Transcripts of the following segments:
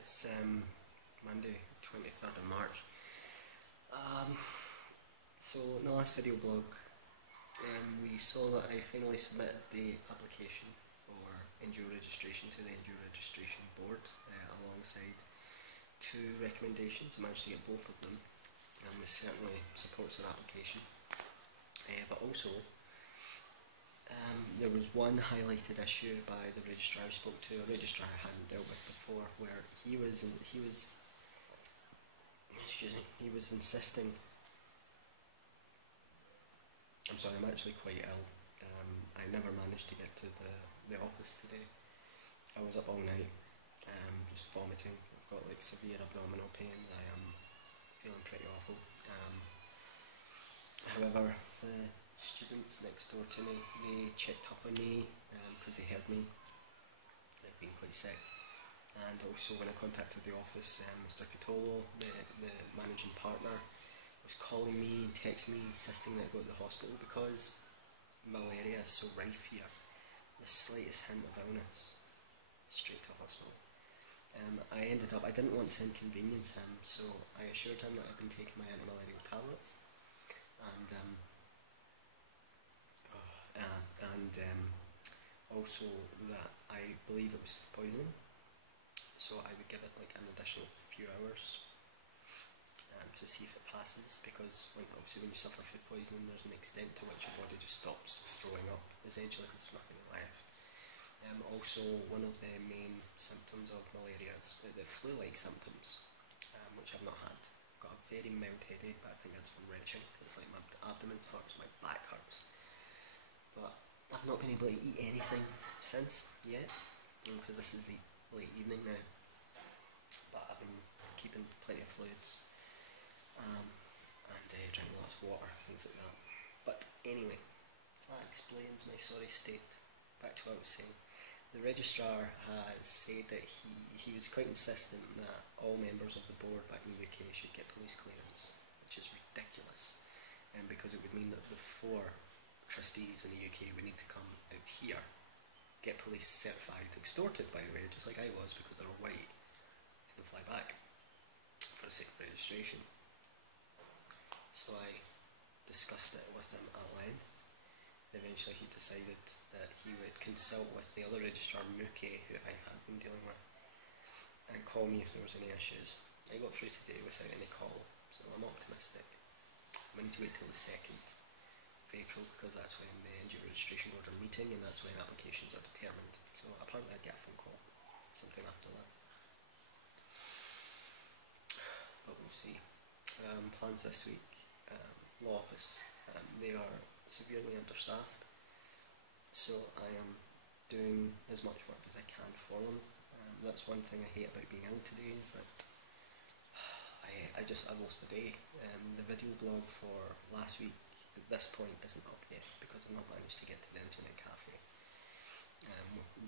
It's Monday, 23rd of March. So in the last video blog, we saw that I finally submitted the application for NGO registration to the NGO Registration Board alongside two recommendations. I managed to get both of them, and this certainly supports our application. But also, there was one highlighted issue by the registrar I spoke to, a registrar I hadn't dealt with before, where he was insisting. I'm sorry, I'm actually quite ill. I never managed to get to the office today. I was up all night, just vomiting. I've got like severe abdominal pain. I am feeling pretty awful. However, the students next door to me, they checked up on me because they heard me. I've been quite sick. And also when I contacted the office, Mr. Catolo, the managing partner, was calling me, texting me, insisting that I go to the hospital because malaria is so rife here. The slightest hint of illness, straight to hospital. I didn't want to inconvenience him, so I assured him that I've been taking my antimalarial tablets, and also that I believe it was food poisoning, so I would give it like an additional few hours to see if it passes, because obviously when you suffer food poisoning, there's an extent to which your body just stops throwing up, essentially, because there's nothing left. Also, one of the main symptoms of malaria is the flu-like symptoms, which I've not had. I've got a very mild headache, but I think that's from retching. It's like my abdomen hurts, my back hurts. But I've not been able to eat anything since yet, because this is the late evening now. But I've been keeping plenty of fluids, and drinking lots of water, things like that. But anyway, that explains my sorry state. Back to what I was saying. The registrar has said that he was quite insistent that all members of the board back in the UK should get police clearance, which is ridiculous, because it would mean that the 4 trustees in the UK would need to come out here, get police certified, extorted by the way, just like I was, because they're all white, and fly back for the sake of registration. So I discussed it with him at length. Eventually he decided that he would consult with the other registrar, Mookie, who I had been dealing with, and call me if there was any issues. I got through today without any call, so I'm optimistic. We need to wait till the 2nd of April, because that's when the NGO Registration Board are meeting, and that's when applications are determined. So apparently I'd get a phone call, something after that. But we'll see. Plans this week. Law office. They are severely understaffed, so I am doing as much work as I can for them. That's one thing I hate about being out today, is that I lost a day. The video blog for last week at this point isn't up yet because I've not managed to get to the internet cafe.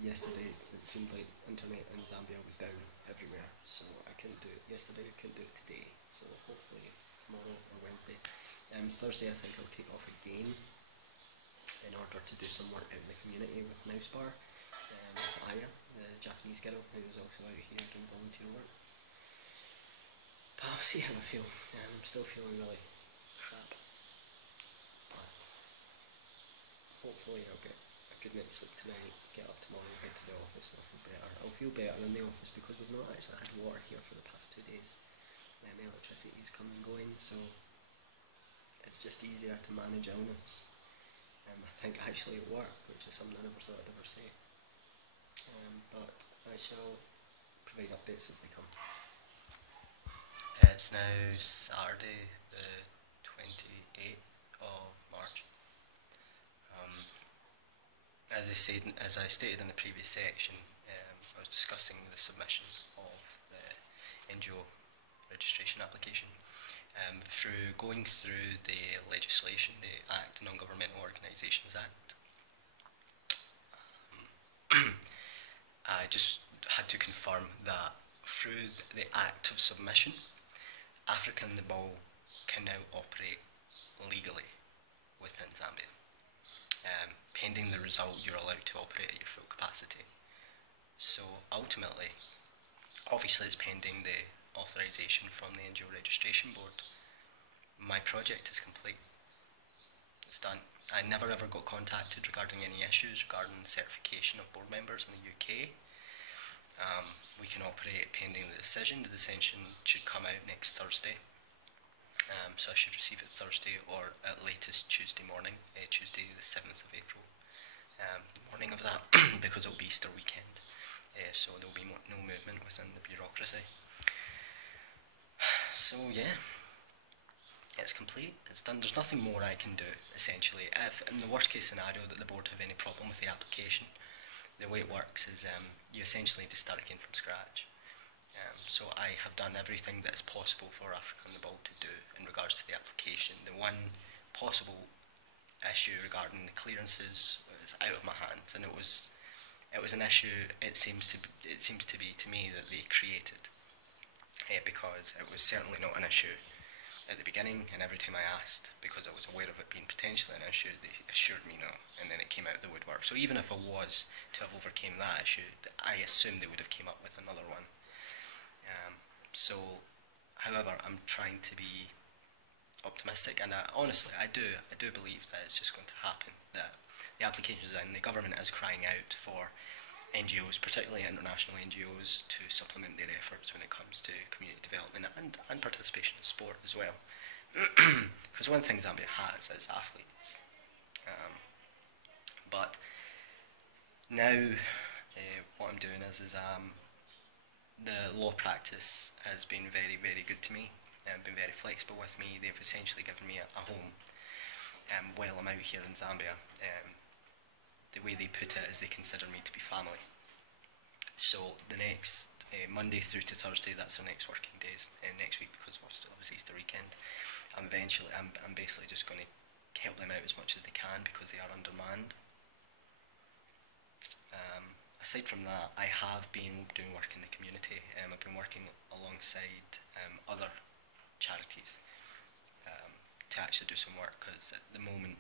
Yesterday it seemed like internet in Zambia was down everywhere, so I couldn't do it yesterday, I couldn't do it today, so hopefully tomorrow or Wednesday. Thursday I think I'll take off again in order to do some work out in the community with Mousebar, with Aya, the Japanese girl who is also out here doing volunteer work. But I'll see how I feel. I'm still feeling really crap, but hopefully I'll get a good night's sleep tonight, get up tomorrow, head to the office, and I'll feel better. I'll feel better in the office because we've not actually had water here for the past 2 days. The electricity is coming and going, so it's just easier to manage illness. I think actually at work, which is something I never thought I'd ever say. But I shall provide updates as they come. It's now Saturday, the 28th of March. As I stated in the previous section, I was discussing the submission of the NGO registration application. Through going through the legislation, the Act, the Non-Governmental Organisations Act, I just had to confirm that through the act of submission, Africa in the Ball can now operate legally within Zambia. Pending the result, you're allowed to operate at your full capacity. So ultimately, Obviously it's pending the authorisation from the NGO Registration Board. My project is complete. It's done. I never ever got contacted regarding any issues regarding certification of board members in the UK. We can operate pending the decision. The decision should come out next Thursday. So I should receive it Thursday or at latest Tuesday morning, Tuesday the 7th of April. Morning of that, because it'll be Easter weekend. So there'll be no movement within the bureaucracy. So yeah, it's complete, it's done. There's nothing more I can do, essentially. If in the worst case scenario that the board have any problem with the application, the way it works is you essentially just start again from scratch. So I have done everything that is possible for Africa on the Ball to do in regards to the application. The one possible issue regarding the clearances was out of my hands, and it was an issue. It seems to be to me that they created, because it was certainly not an issue at the beginning, and every time I asked, because I was aware of it being potentially an issue, they assured me no, and then it came out of the woodwork. So even if I was to have overcame that issue, I assumed they would have came up with another one. However, I'm trying to be optimistic, and honestly, I do believe that it's just going to happen, that the applications in, the government is crying out for NGOs, particularly international NGOs, to supplement their efforts when it comes to community development and participation in sport as well. Because one thing Zambia has is athletes. But now what I'm doing is the law practice has been very, very good to me and been very flexible with me. They've essentially given me a home while I'm out here in Zambia. The way they put it is they consider me to be family. So the next Monday through to Thursday, that's their next working days. Next week, because we're still obviously Easter weekend, I'm basically just going to help them out as much as they can because they are undermanned. Aside from that, I have been doing work in the community. I've been working alongside other charities to actually do some work, because at the moment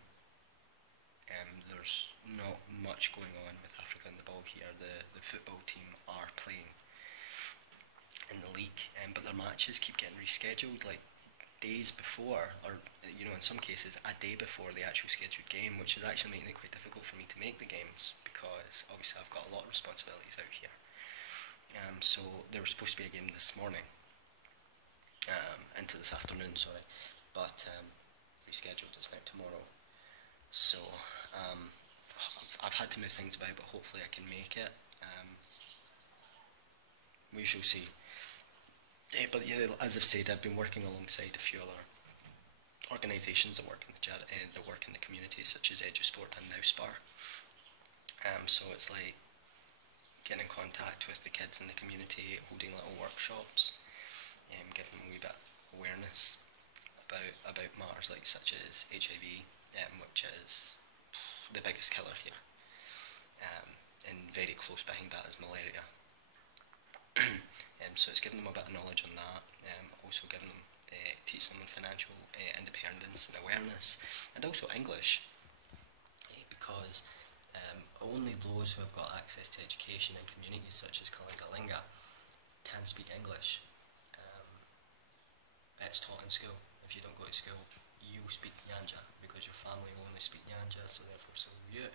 there's not much going on with Africa on the Ball here. The football team are playing in the league, but their matches keep getting rescheduled, like days before, or in some cases a day before the actual scheduled game, which is actually making it quite difficult for me to make the games, because obviously I've got a lot of responsibilities out here. So there was supposed to be a game this morning, into this afternoon, sorry, but rescheduled. It's now tomorrow. So I've had to move things about, but hopefully I can make it. We shall see. But yeah, as I've said, I've been working alongside a few other organisations that work in the community, such as EduSport and NowSpar. So it's like getting in contact with the kids in the community, holding little workshops, giving them a wee bit of awareness about matters like such as HIV, which is the biggest killer here, and very close behind that is malaria. So it's giving them a bit of knowledge on that, also giving them, teaching them financial independence and awareness, and also English, because only those who have got access to education in communities such as Kalingalinga can speak English. It's taught in school. If you don't go to school, you speak Nyanja, because your family will only speak Nyanja, so therefore so will you.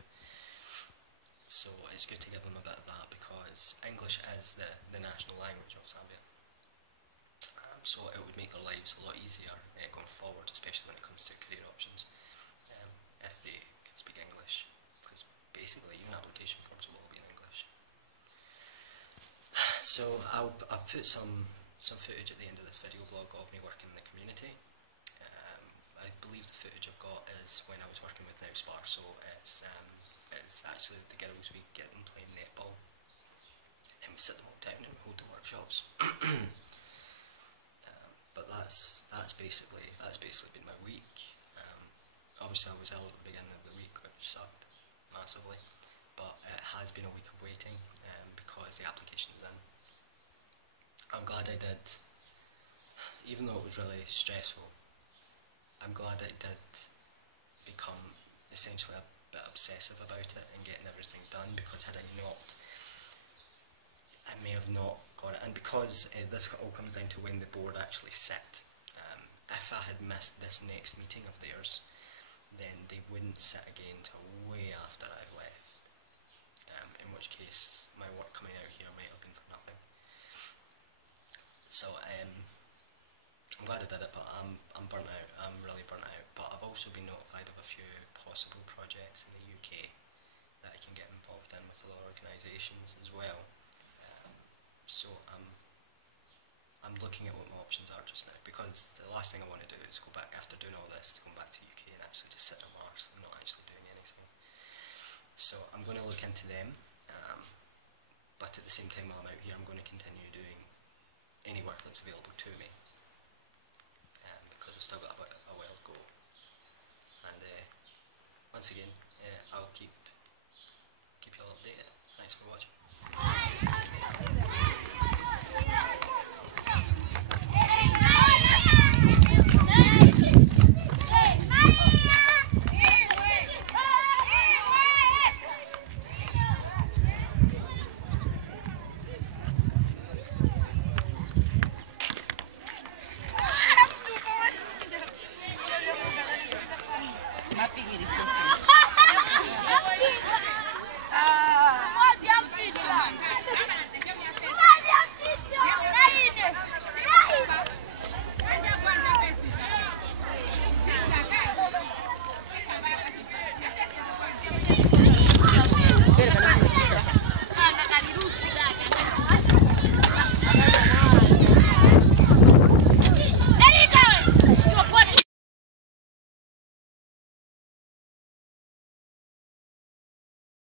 So it's good to give them a bit of that, because English is the national language of Zambia. So it would make their lives a lot easier going forward, especially when it comes to career options, if they could speak English, because basically even application forms will all be in English. So I've put some footage at the end of this video blog of me working in the community. I believe the footage I've got is when I was working with NowSpar, so it's actually the girls we get them playing netball, and we sit them all down and we hold the workshops. But that's basically been my week. Obviously I was ill at the beginning of the week, which sucked massively, but it has been a week of waiting, because the application is in. I'm glad I did, even though it was really stressful. I'm glad I did become essentially a bit obsessive about it and getting everything done, because had I I may have not got it, and because this all comes down to when the board actually sit. If I had missed this next meeting of theirs, then they wouldn't sit again till way after I've left. In which case, my work coming out here might have been for nothing. So I'm glad I did it, but I'm burnt out. I'm really burnt out. But I've also been notified of a few possible projects in the UK that I can get involved in with other organisations as well. So I'm looking at what my options are just now, because the last thing I want to do is go back, after doing all this, is go back to the UK and actually just sit on Mars and not actually doing anything. So I'm going to look into them, but at the same time while I'm out here I'm going to continue doing any work that's available to me, because I've still got a while to go. And once again,